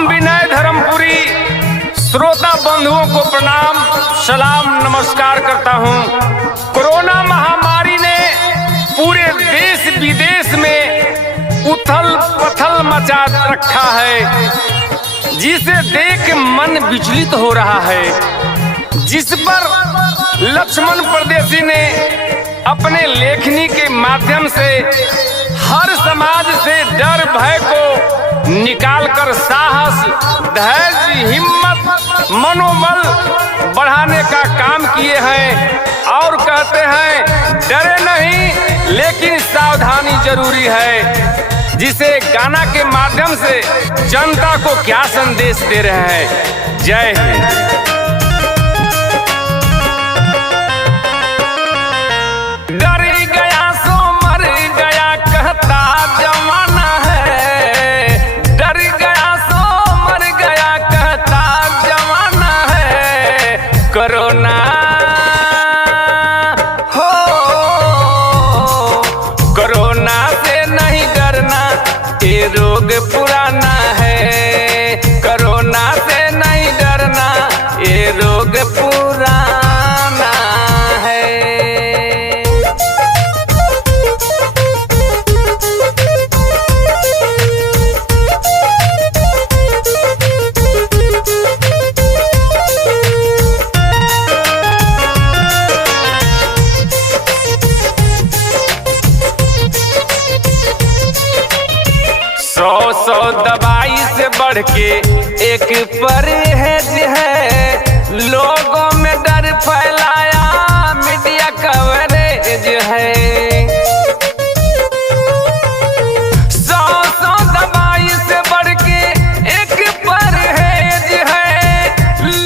हम विनय धर्मपुरी श्रोता बंधुओं को प्रणाम सलाम नमस्कार करता हूं। कोरोना महामारी ने पूरे देश विदेश में उथल पथल मचा रखा है, जिसे देख मन विचलित हो रहा है, जिस पर लक्ष्मण परदेसी ने अपने लेखनी के माध्यम से हर समाज से डर भय को निकालकर साहस, धैर्य, हिम्मत, मनोबल बढ़ाने का काम किए हैं और कहते हैं डरे नहीं लेकिन सावधानी जरूरी है। जिसे गाना के माध्यम से जनता को क्या संदेश दे रहे हैं। जय हिंद। कोरोना हो, कोरोना से नहीं डरना, ये रोग पुराना है। कोरोना से नहीं डरना, ये रोग पुराना है। सौ दवाई से बढ़ के एक परहेज है, लोगों में डर फैलाया मीडिया कवरेज है। सौ दवाई से बढ़ के एक परहेज है,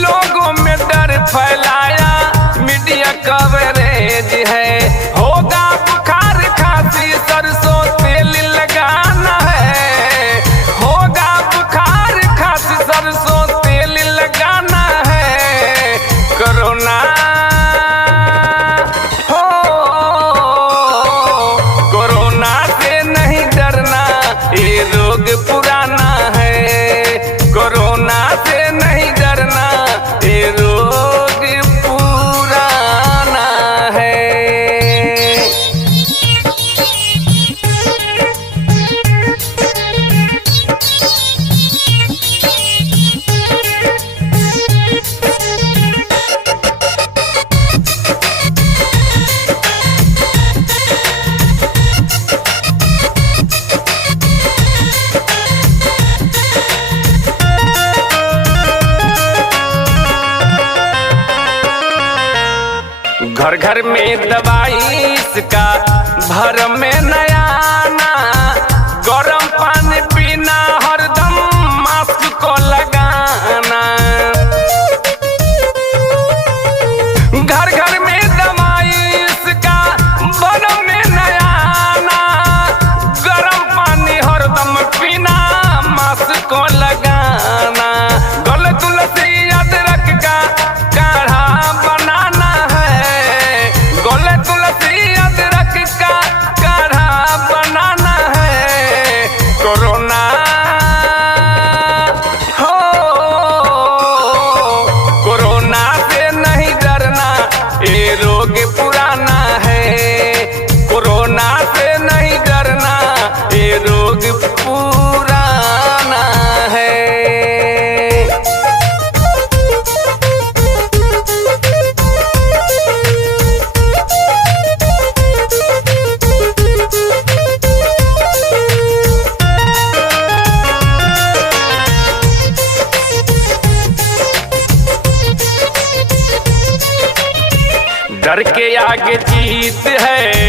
लोगों में डर फैलाया मीडिया कवरेज है। होगा बुखार खांसी सरसों तेल लगाना है, होगा बुखार खांसी सरसों तेल लगाना है। कोरोना हो, कोरोना से नहीं डरना, ये रोग पुराना है। कोरोना से नहीं डरना, ये रोग पुराना है। घर घर में दवाई इसका भर में नया आना, गरम पानी पीना, हरदम मास्क को लगाना। घर घर में दवाई इसका भर में नया आना, गरम पानी हरदम पीना, मास्क को लगाना। गले तुलसी अदरक का काढ़ा बनाना है, गले तुलसी अदरक का काढ़ा बनाना है। कोरोना हो, कोरोना से नहीं डरना, ये रोग पुराना है। कोरोना से नहीं डरना, ये रोग पुराना है। डर के आगे जीत है,